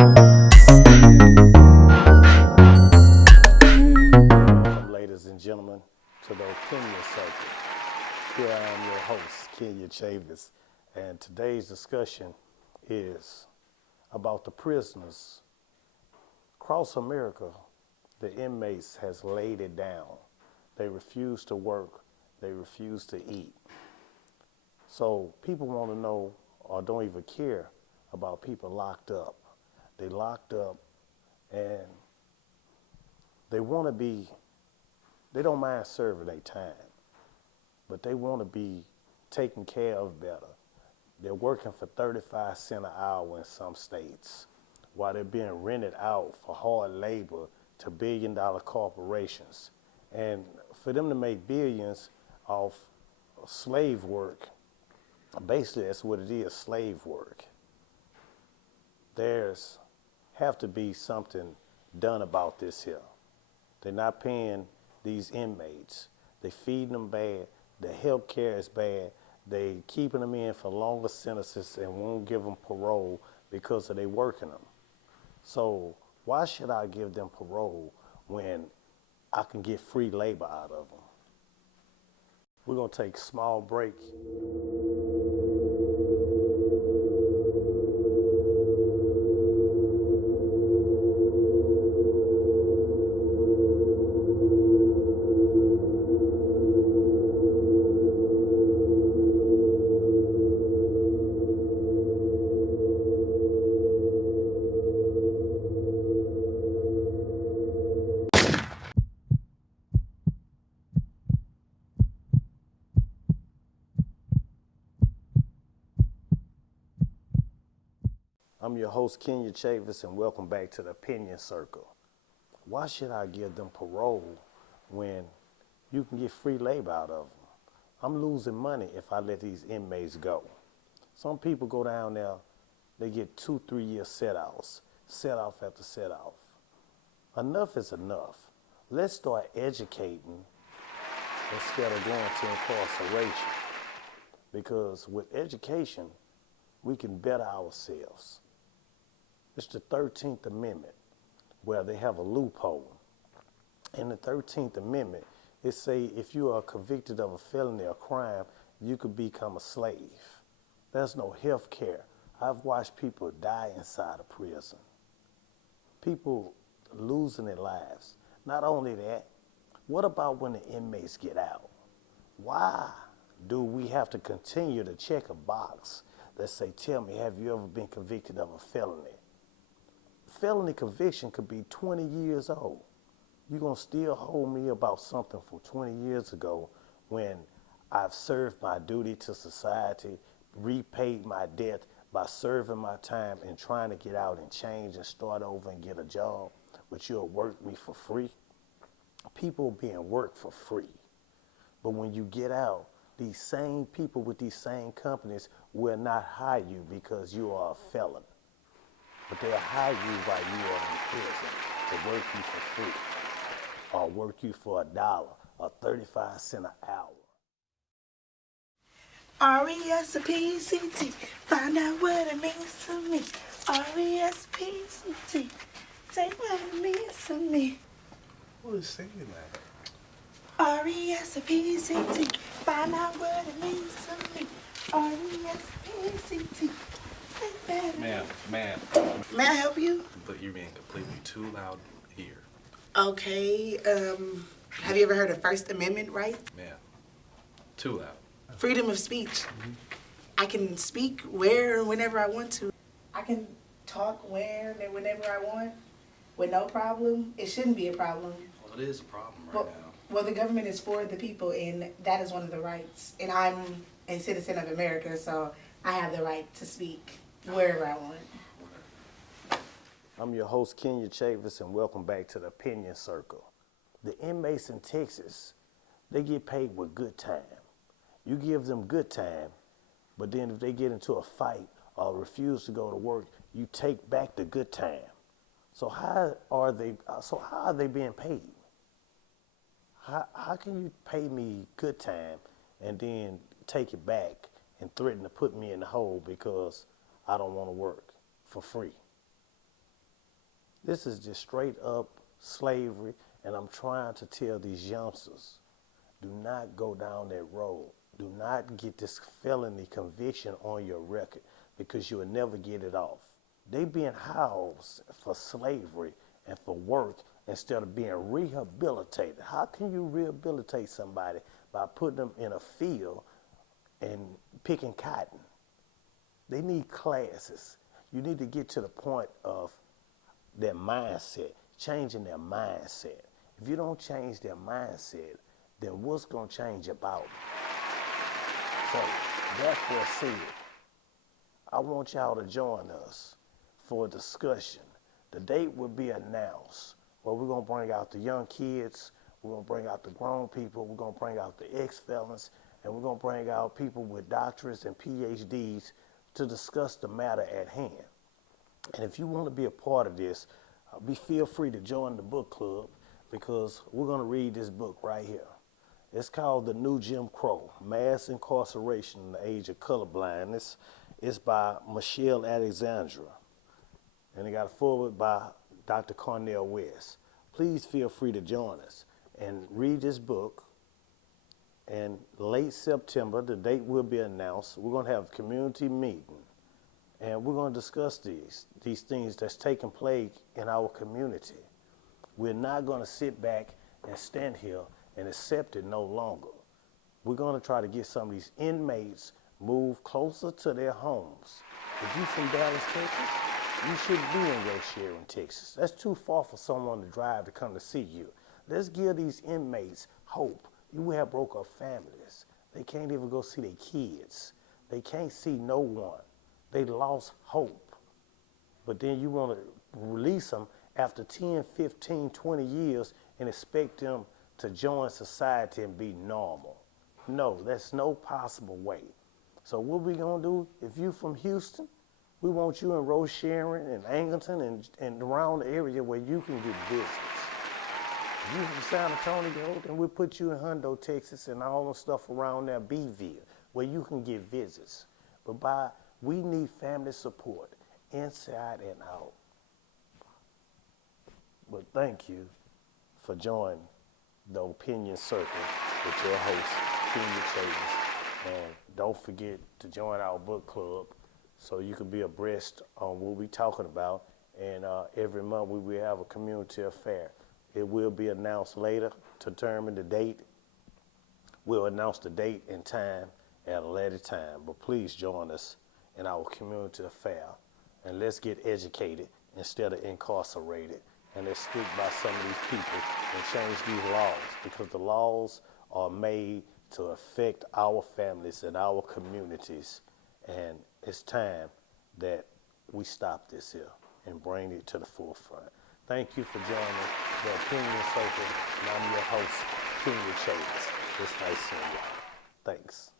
Welcome, ladies and gentlemen, to the Opinion Circle. Here I am, your host, Chavis, and today's discussion is about the prisoners. Across America, the inmates has laid it down. They refuse to work. They refuse to eat. So people want to know or don't even care about people locked up. They locked up and they want to be, they don't mind serving their time, but they want to be taken care of better. They're working for 35 cents an hour in some states, while they're being rented out for hard labor to billion-dollar corporations. And for them to make billions off slave work, basically that's what it is, slave work. There's have to be something done about this here. They're not paying these inmates. They feeding them bad. The health care is bad. They keeping them in for longer sentences and won't give them parole because of they working them. So why should I give them parole when I can get free labor out of them? We're gonna take a small break. I'm your host, Chavis, and welcome back to the Opinion Circle. Why should I give them parole when you can get free labor out of them? I'm losing money if I let these inmates go. Some people go down there, they get 2-3 year set-offs, set-off after set-off. Enough is enough. Let's start educating instead of going to incarceration. Because with education, we can better ourselves. It's the 13th Amendment where they have a loophole. In the 13th Amendment, it say if you are convicted of a felony or crime, you could become a slave. There's no health care. I've watched people die inside a prison. People losing their lives. Not only that, what about when the inmates get out? Why do we have to continue to check a box that say, tell me, have you ever been convicted of a felony? Felony conviction could be 20 years old. You're gonna still hold me about something from 20 years ago when I've served my duty to society, repaid my debt by serving my time and trying to get out and change and start over and get a job, but you'll work me for free? People being worked for free. But when you get out, these same people with these same companies will not hire you because you are a felon. But they'll hire you while you are in prison to work you for free or work you for $1 or 35 cents an hour. R-E-S-P-C-T, find out what it means to me. R-E-S-P-C-T, say what it means to me. Who is singing that? R-E-S-P-C-T, find out what it means to me. R-E-S-P-C-T. Ma'am, May I help you? but you're being completely too loud here. Okay, have you ever heard of First Amendment rights? Ma'am, too loud. Freedom of speech. I can speak where and whenever I want to. I can talk where and whenever I want with no problem. It shouldn't be a problem. Well, it is a problem right now. Well, the government is for the people, and that is one of the rights. And I'm a citizen of America, so I have the right to speak wherever I want. I'm your host, Chavis, and welcome back to the Opinion Circle. The inmates in Texas, they get paid with good time. You give them good time, but then if they get into a fight or refuse to go to work, you take back the good time. So how are they being paid? How can you pay me good time and then take it back and threaten to put me in the hole because I don't want to work for free? This is just straight up slavery, and I'm trying to tell these youngsters, do not go down that road. Do not get this felony conviction on your record because you will never get it off. They being housed for slavery and for work instead of being rehabilitated. How can you rehabilitate somebody by putting them in a field and picking cotton? They need classes. You need to get to the point of their mindset, changing their mindset. If you don't change their mindset, then what's going to change about them? So therefore said, I want y'all to join us for a discussion. The date will be announced, where we're going to bring out the young kids, we're going to bring out the grown people, we're going to bring out the ex-felons, and we're going to bring out people with doctorates and PhDs to discuss the matter at hand. And if you want to be a part of this, feel free to join the book club, because we're going to read this book right here. It's called The New Jim Crow, Mass Incarceration in the Age of Colorblindness. It's by Michelle Alexandra, and it got a foreword by Dr. Cornell West. Please feel free to join us and read this book. And late September, the date will be announced. We're going to have a community meeting, and we're going to discuss these things that's taking place in our community. We're not going to sit back and stand here and accept it no longer. We're going to try to get some of these inmates moved closer to their homes. If you're from Dallas, Texas, you shouldn't be in Rocheron, Texas. That's too far for someone to drive to come to see you. Let's give these inmates hope. You have broke up families. They can't even go see their kids. They can't see no one. They lost hope. But then you want to release them after 10, 15, 20 years and expect them to join society and be normal. No, that's no possible way. So what we gonna do, if you from Houston, we want you in Rocheron and Angleton and around the area where you can get visits. If you from San Antonio, then we'll put you in Hondo, Texas, and all the stuff around there, Beeville, where you can get visits. But we need family support, inside and out. But thank you for joining the Opinion Circle with your host, Kenya Chavis. And don't forget to join our book club so you can be abreast on what we're talking about. And every month we will have a community affair. It will be announced later to determine the date. We'll announce the date and time at a later time. But please join us in our community affair. And let's get educated instead of incarcerated. And let's stick by some of these people and change these laws, because the laws are made to affect our families and our communities. And it's time that we stop this here and bring it to the forefront. Thank you for joining the Opinion Circle, and I'm your host, Kenya Chavis. It's nice seeing y'all. Thanks.